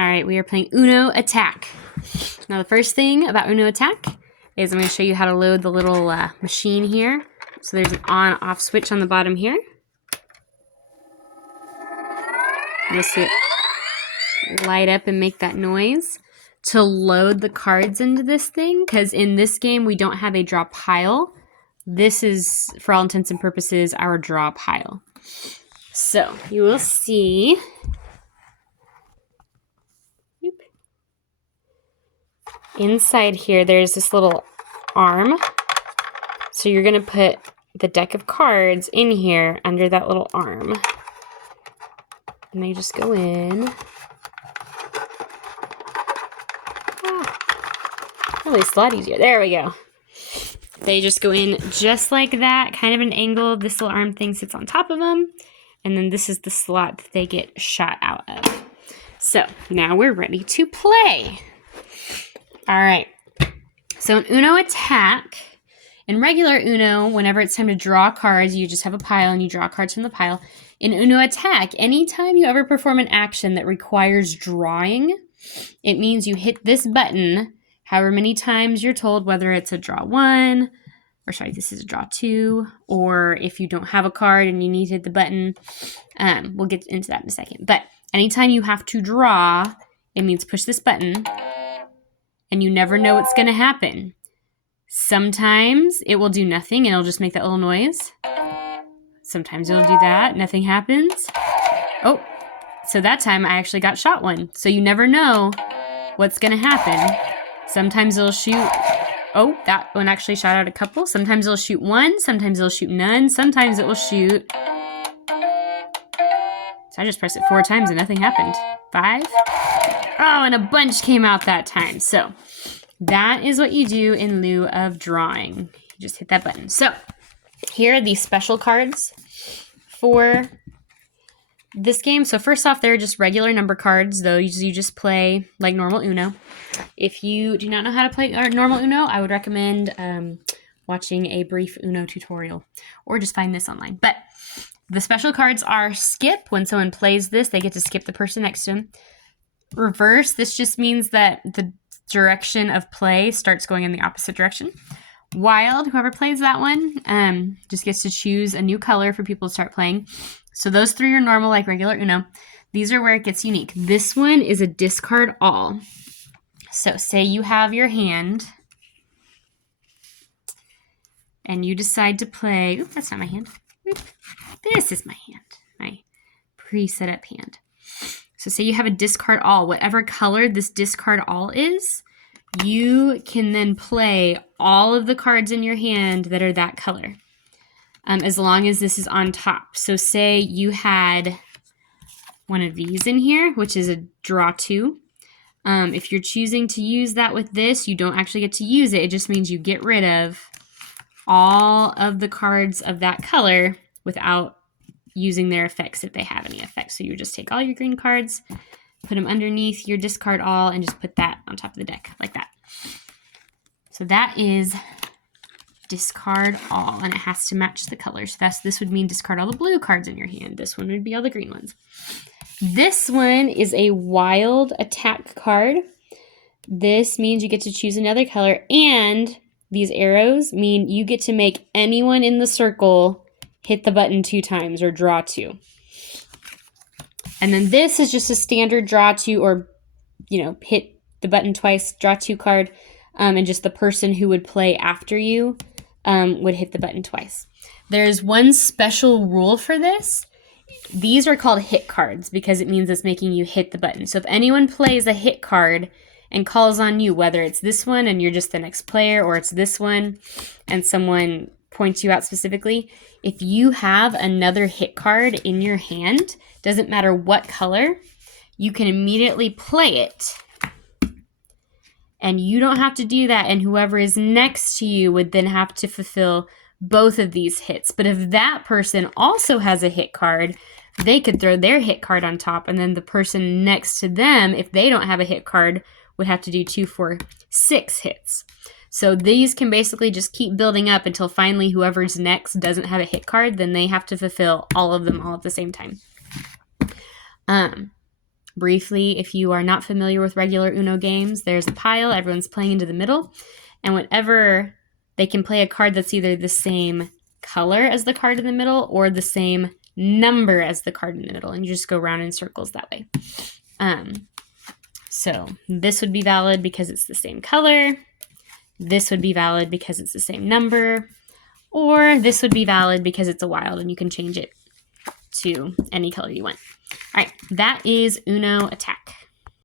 All right, we are playing Uno Attack. Now, the first thing about Uno Attack is I'm going to show you how to load the little machine here. So there's an on-off switch on the bottom here. You'll see it light up and make that noise to load the cards into this thing, because in this game we don't have a draw pile. This is, for all intents and purposes, our draw pile. So you will see inside here there's this little arm. So you're going to put the deck of cards in here under that little arm. And they just go in. Really, it's a lot easier. There we go. They just go in just like that, kind of an angle. This little arm thing sits on top of them. And then this is the slot that they get shot out of. So now we're ready to play. All right. So in Uno Attack, in regular Uno, whenever it's time to draw cards, you just have a pile and you draw cards from the pile. In Uno Attack, anytime you ever perform an action that requires drawing, it means you hit this button however many times you're told, whether it's a draw 1, or sorry, this is a draw 2, or if you don't have a card and you need to hit the button. We'll get into that in a second. But anytime you have to draw, it means push this button, and you never know what's going to happen. Sometimes it will do nothing, and it'll just make that little noise. Sometimes it'll do that, nothing happens. Oh, so that time I actually got shot one. So you never know what's going to happen. Sometimes it'll shoot, oh, that one actually shot out a couple. Sometimes it'll shoot one, sometimes it'll shoot none, sometimes it will shoot. So I just pressed it 4 times and nothing happened. 5. Oh, and a bunch came out that time. So that is what you do in lieu of drawing. You just hit that button. So here are the special cards for this game. So first off, they're just regular number cards, though you just play like normal Uno. If you do not know how to play normal Uno, I would recommend watching a brief Uno tutorial, or just find this online. But the special cards are skip. When someone plays this, they get to skip the person next to them. Reverse, this just means that the direction of play starts going in the opposite direction. Wild, whoever plays that one, just gets to choose a new color for people to start playing. So those 3 are normal, like regular Uno. These are where it gets unique. This one is a discard all. So say you have your hand, and you decide to play, oop, that's not my hand. Oop, this is my hand, my pre-set up hand. So say you have a discard all. Whatever color this discard all is, you can then play all of the cards in your hand that are that color, as long as this is on top. So say you had one of these in here, which is a draw 2. If you're choosing to use that with this, you don't actually get to use it. It just means you get rid of all of the cards of that color without using their effects if they have any effects. So you just take all your green cards, put them underneath your discard all, and just put that on top of the deck like that. So that is discard all, and it has to match the colors. So this would mean discard all the blue cards in your hand. This one would be all the green ones. This one is a wild attack card. This means you get to choose another color, and these arrows mean you get to make anyone in the circle hit the button 2 times or draw 2. And then this is just a standard draw 2, or, hit the button twice, draw 2 card, and just the person who would play after you would hit the button twice. There's one special rule for this. These are called hit cards because it means it's making you hit the button. So if anyone plays a hit card and calls on you, whether it's this one and you're just the next player, or it's this one and someone points you out specifically, if you have another hit card in your hand, doesn't matter what color, you can immediately play it. And you don't have to do that, and whoever is next to you would then have to fulfill both of these hits. But if that person also has a hit card, they could throw their hit card on top, and then the person next to them, if they don't have a hit card, would have to do 2, 4, 6 hits. So these can basically just keep building up until finally whoever's next doesn't have a hit card, then they have to fulfill all of them all at the same time. Briefly, if you are not familiar with regular Uno games, there's a pile, everyone's playing into the middle, and whenever they can play a card that's either the same color as the card in the middle or the same number as the card in the middle, and you just go around in circles that way. So this would be valid because it's the same color. This would be valid because it's the same number. Or this would be valid because it's a wild and you can change it to any color you want. All right, that is Uno Attack.